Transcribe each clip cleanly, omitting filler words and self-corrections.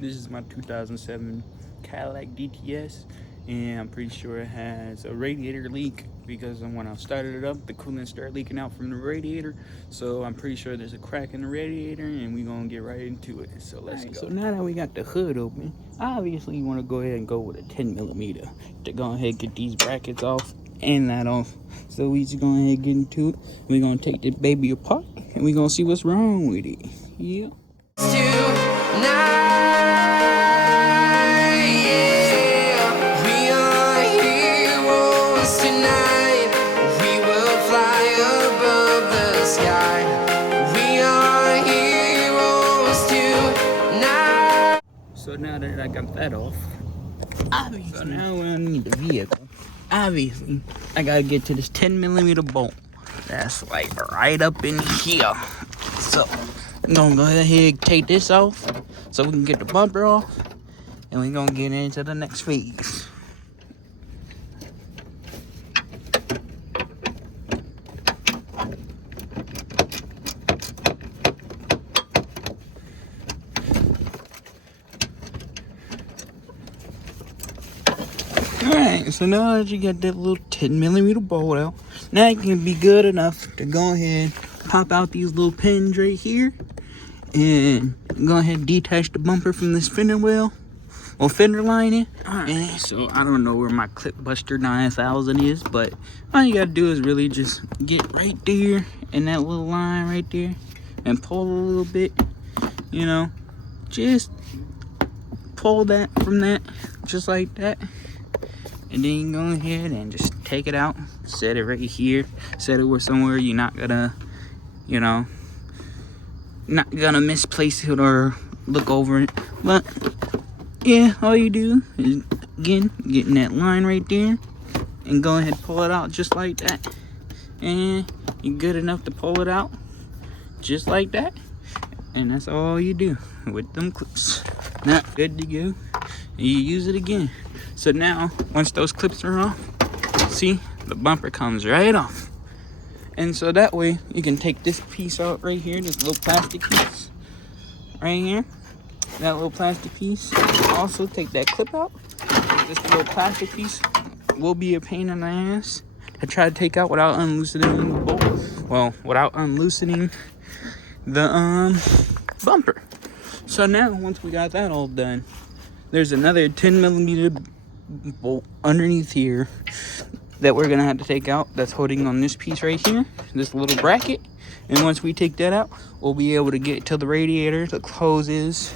This is my 2007 Cadillac DTS, and I'm pretty sure it has a radiator leak because when I started it up, the coolant started leaking out from the radiator. So I'm pretty sure there's a crack in the radiator, and we're gonna get right into it. So let's go. So now that we got the hood open, obviously you want to go ahead and go with a 10mm to go ahead and get these brackets off and that off. So we just go ahead and get into it. We're gonna take this baby apart and we're gonna see what's wrong with it. Yeah. So now that I got that off, obviously, so now when I need the vehicle, obviously, I gotta get to this 10mm bolt. That's like right up in here. So I'm gonna go ahead and take this off so we can get the bumper off, and we're gonna get into the next phase. Alright, so now that you got that little 10mm bolt out, now it can be good enough to go ahead, pop out these little pins right here, and go ahead and detach the bumper from this fender well, or fender lining. Alright, so I don't know where my Clip Buster 9000 is, but all you gotta do is really just get right there in that little line right there, and pull a little bit, you know, just pull that from that, just like that. And then you go ahead and just take it out, set it right here, set it where somewhere you're not gonna, you know, not gonna misplace it or look over it. But yeah, all you do is, again, get in that line right there and go ahead and pull it out just like that. And you're good enough to pull it out just like that. And that's all you do with them clips. Now, good to go. And you use it again. So now, once those clips are off, see, the bumper comes right off. And so that way, you can take this piece out right here, this little plastic piece, right here. That little plastic piece. Also, take that clip out. This little plastic piece will be a pain in the ass to try to take out without unloosening the bolt. Well, without unloosening the bumper. So now, once we got that all done, there's another 10mm bolt underneath here that we're gonna have to take out, that's holding on this piece right here, this little bracket. And once we take that out, we'll be able to get to the radiator, the closes,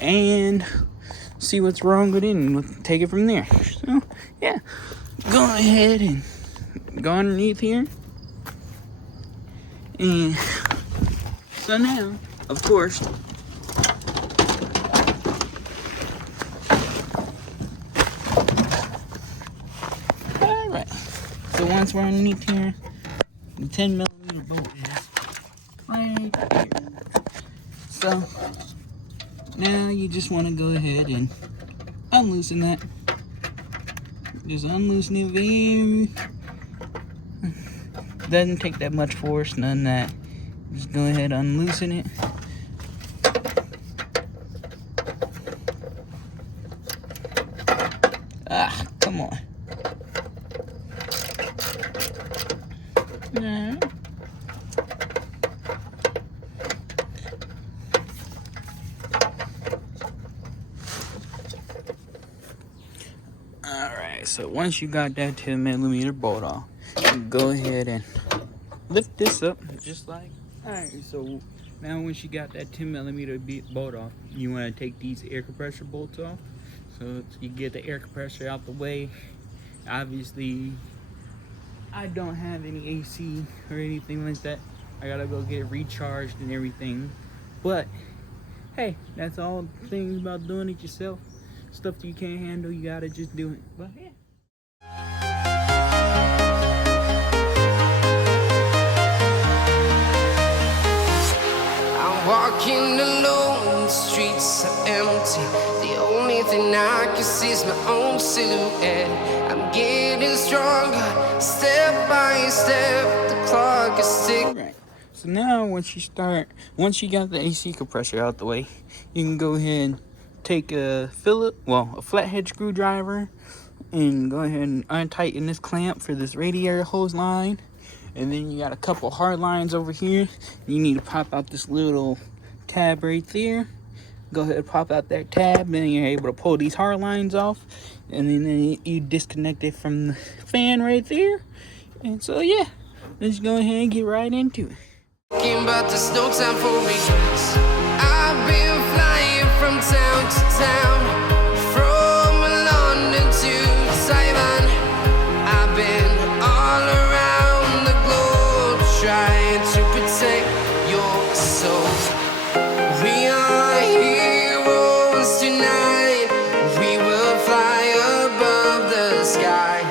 and see what's wrong with it, and we'll take it from there. So yeah, go ahead and go underneath here. And so now, of course, so once we're underneath here, the 10mm bolt is right here. So now you just want to go ahead and unloosen that. Just unloosen it very. Doesn't take that much force, none of that. Just go ahead and unloosen it. Ah, come on. Alright, so once you got that 10mm bolt off, go ahead and lift this up just like. Alright, so now once you got that 10mm bolt off, you want to take these air compressor bolts off. So you get the air compressor out the way. Obviously, I don't have any AC or anything like that. I gotta go get it recharged and everything. But hey, that's all the things about doing it yourself. Stuff that you can't handle, you gotta just do it. But yeah. I'm walking alone, the streets are empty. The only thing I can see is my own silhouette. I'm getting stronger, step by step. The clock is ticking. Right. So now once you got the AC compressor out the way, you can go ahead and take a a flathead screwdriver, and go ahead and untighten this clamp for this radiator hose line. And then you got a couple hard lines over here. You need to pop out this little tab right there. Go ahead and pop out that tab, then you're able to pull these hard lines off. And then you disconnect it from the fan right there. And so yeah, let's go ahead and get right into it. But there's no time for regrets. I've been flying from town to town, from London to Taiwan. I've been all around the globe trying to protect your soul. We are heroes tonight. We will fly above the sky.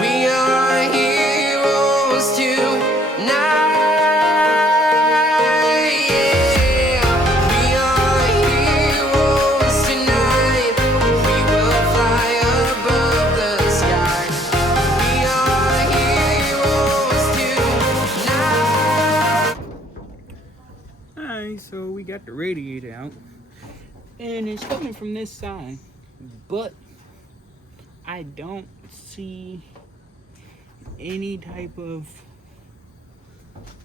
We are heroes tonight. So we got the radiator out, and it's coming from this side, but I don't see any type of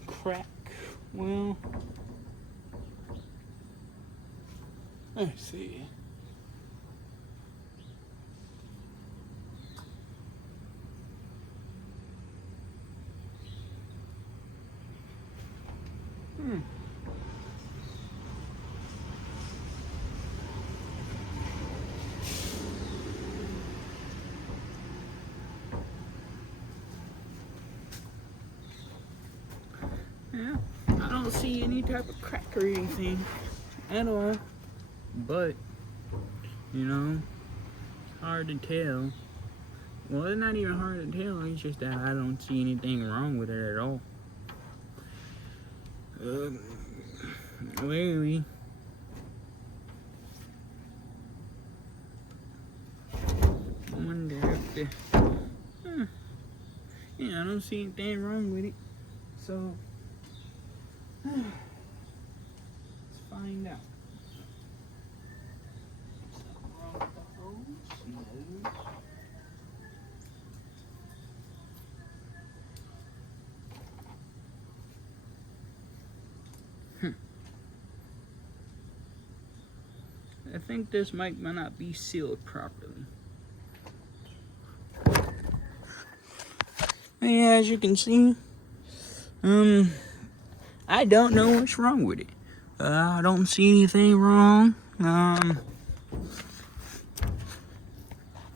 crack. Well, let's see. Yeah, I don't see any type of crack or anything at all, but you know, it's hard to tell. Well, it's not even hard to tell, it's just that I don't see anything wrong with it at all. Maybe. I wonder if yeah, I don't see anything wrong with it, so let's find out. Something wrong with the hose? No. I think this might not be sealed properly. Yeah, as you can see, I don't know what's wrong with it. I don't see anything wrong.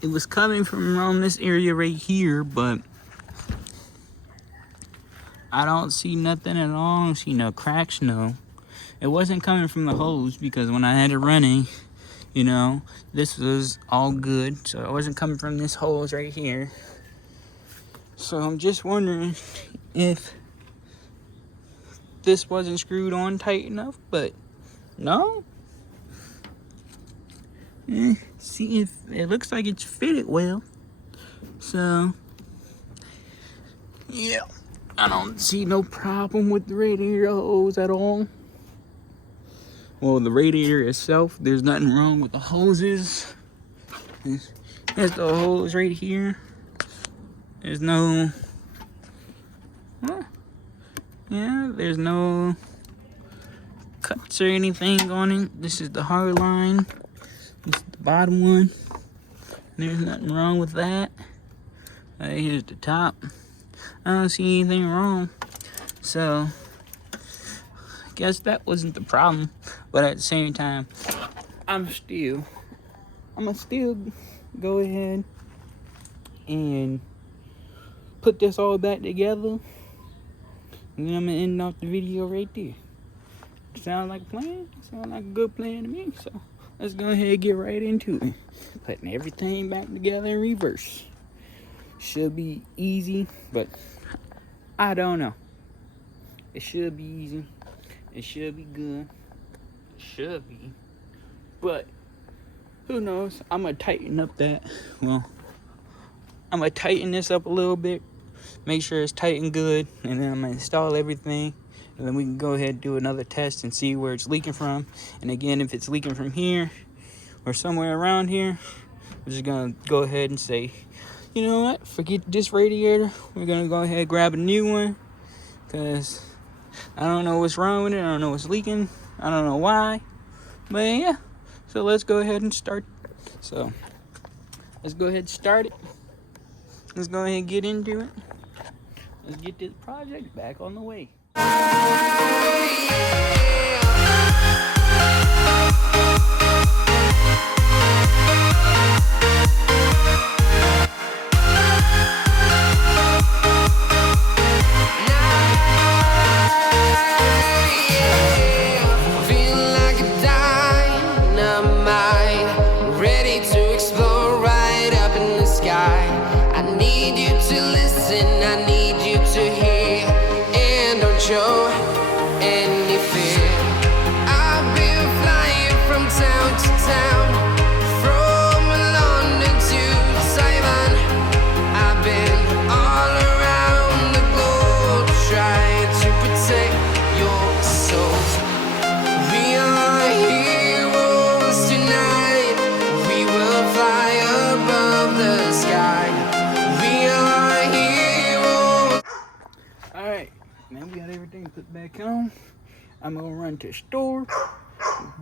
It was coming from around this area right here, but I don't see nothing at all. I don't see no cracks, no. It wasn't coming from the hose, because when I had it running, you know, this was all good. So it wasn't coming from this hose right here. So I'm just wondering if this wasn't screwed on tight enough, but no. See, if it looks like it's fitted well. So yeah, I don't see no problem with the radiator hose at all. Well, the radiator itself, there's nothing wrong with the hoses. There's the hose right here. There's no, yeah, there's no cuts or anything on it. This is the hard line. This is the bottom one. There's nothing wrong with that. Here's the top. I don't see anything wrong. So I guess that wasn't the problem. But at the same time, I'm gonna still go ahead and put this all back together, and then I'm gonna end off the video right there. Sound like a plan? Sound like a good plan to me. So let's go ahead and get right into it. Putting everything back together in reverse. Should be easy, but I don't know. It should be easy. It should be good. It should be. But who knows? I'm gonna tighten up that. Well, I'm gonna tighten this up a little bit. Make sure it's tight and good. And then I'm gonna install everything. And then we can go ahead and do another test and see where it's leaking from. And again, if it's leaking from here, or somewhere around here, we're just gonna go ahead and say, you know what, forget this radiator. We're gonna go ahead and grab a new one, because I don't know what's wrong with it. I don't know what's leaking. I don't know why. But yeah, so let's go ahead and start. So let's go ahead and start it. Let's go ahead and get into it. Let's get this project back on the way. Show any fear. I've been flying from town to town, from London to Taiwan. I've been all around the globe trying to protect your soul. We are heroes tonight. We will fly above the sky. We are heroes. All right. Now we got everything put back on. I'm gonna run to the store.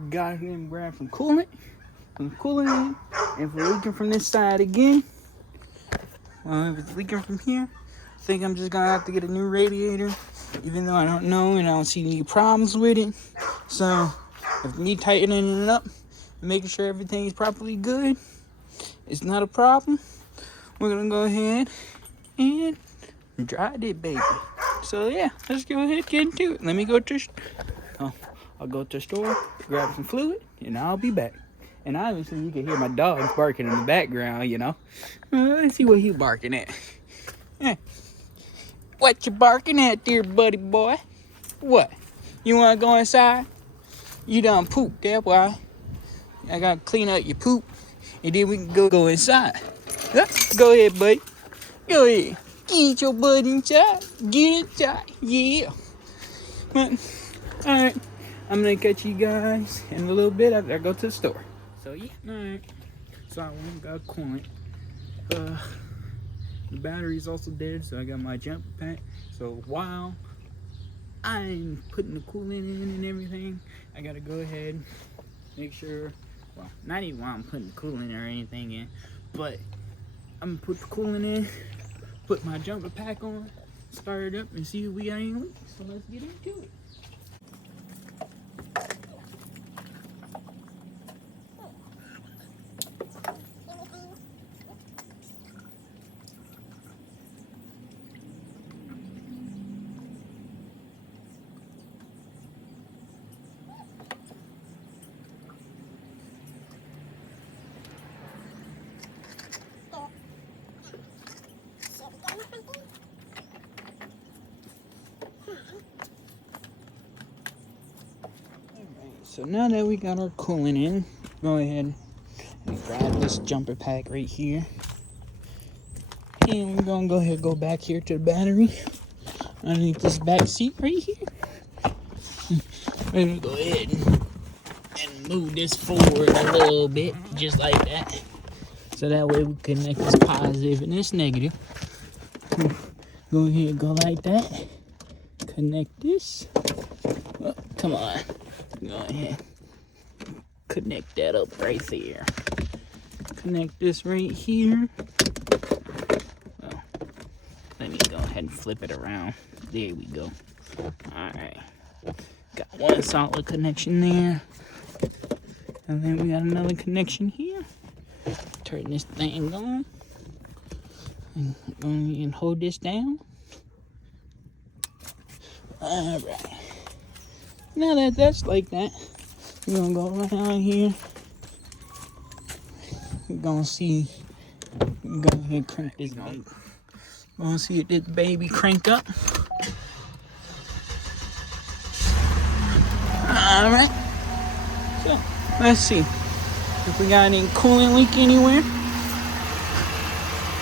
Got him grab some coolant. And if we're leaking from this side again, well, if it's leaking from here, I think I'm just gonna have to get a new radiator. Even though I don't know and I don't see any problems with it. So if me tightening it up, making sure everything is properly good, it's not a problem. We're gonna go ahead and dry it, baby. So yeah, let's go ahead and get into it. Let me go to, I'll go to the store, grab some fluid, and I'll be back. And obviously you can hear my dogs barking in the background, you know. Let's see what he barking at. What you barking at there, buddy boy? What? You wanna go inside? You done pooped, that's why. I gotta clean up your poop, and then we can go inside. Go ahead, buddy. Go ahead. Get your butt inside. Get inside. Yeah. But, alright. I'm gonna catch you guys in a little bit after I go to the store. So, yeah. Alright. So, I went and got coolant. The battery's also dead, so I got my jumper pack. So, while I'm putting the coolant in and everything, I gotta go ahead, make sure, well, not even while I'm putting the coolant or anything in, but I'm gonna put the coolant in, put my jumper pack on, start it up, and see if we got any leaks. So let's get into it. So now that we got our coolant in, go ahead and grab this jumper pack right here. And we're gonna go ahead and go back here to the battery. Underneath this back seat right here. We're gonna go ahead and move this forward a little bit, just like that. So that way we connect this positive and this negative. Go ahead and go like that. Connect this. Oh, come on. Go ahead. Connect that up right there. Connect this right here. Well, let me go ahead and flip it around. There we go. Alright. Got one solid connection there. And then we got another connection here. Turn this thing on. And hold this down. Alright. Now that that's like that, we're gonna go around here. We're gonna see. Go ahead and crank this baby. We're gonna see if this baby crank up. Alright. So, let's see if we got any coolant leak anywhere.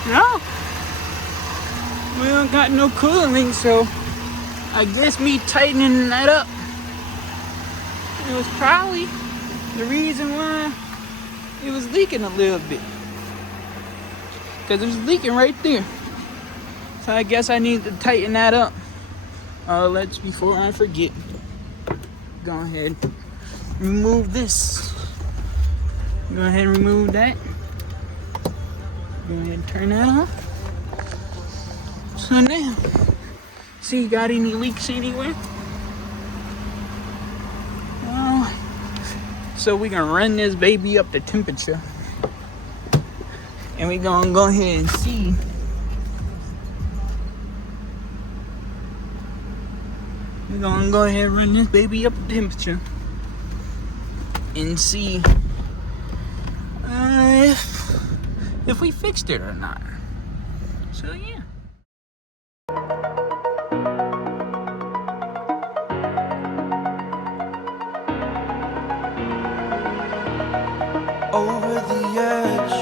No. We don't got no coolant leak, so I guess me tightening that up, it was probably the reason why it was leaking a little bit. Because it was leaking right there. So I guess I need to tighten that up. Let's, before I forget, go ahead, remove this. Go ahead and remove that. Go ahead and turn that off. So now, see, got any leaks anywhere? So we're gonna run this baby up to temperature. And we're gonna go ahead and see. We're gonna go ahead and run this baby up to temperature. And see if we fixed it or not. So yeah. Over the edge,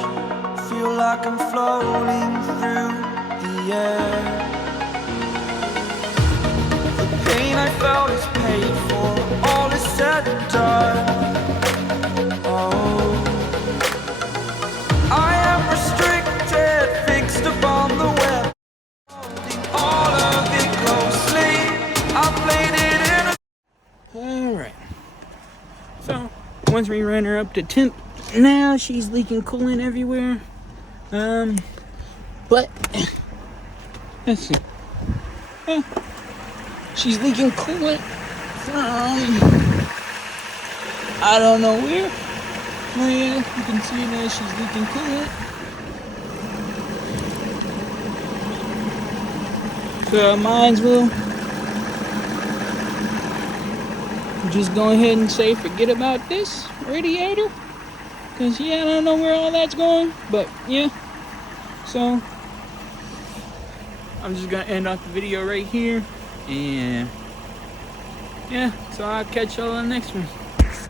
feel like I'm floating through the air. The pain I felt is paid for, all is said and done. Oh, I am restricted, fixed upon the web, holding all of it closely. I played it in a... Alright. So once we ran her up to temp, now she's leaking coolant everywhere. But let's see. She's leaking coolant from I don't know where. Oh yeah, you can see that she's leaking coolant. So might as well just go ahead and say forget about this radiator. Cause yeah, I don't know where all that's going, but yeah. So I'm just gonna end off the video right here, and yeah. So I'll catch y'all on the next one.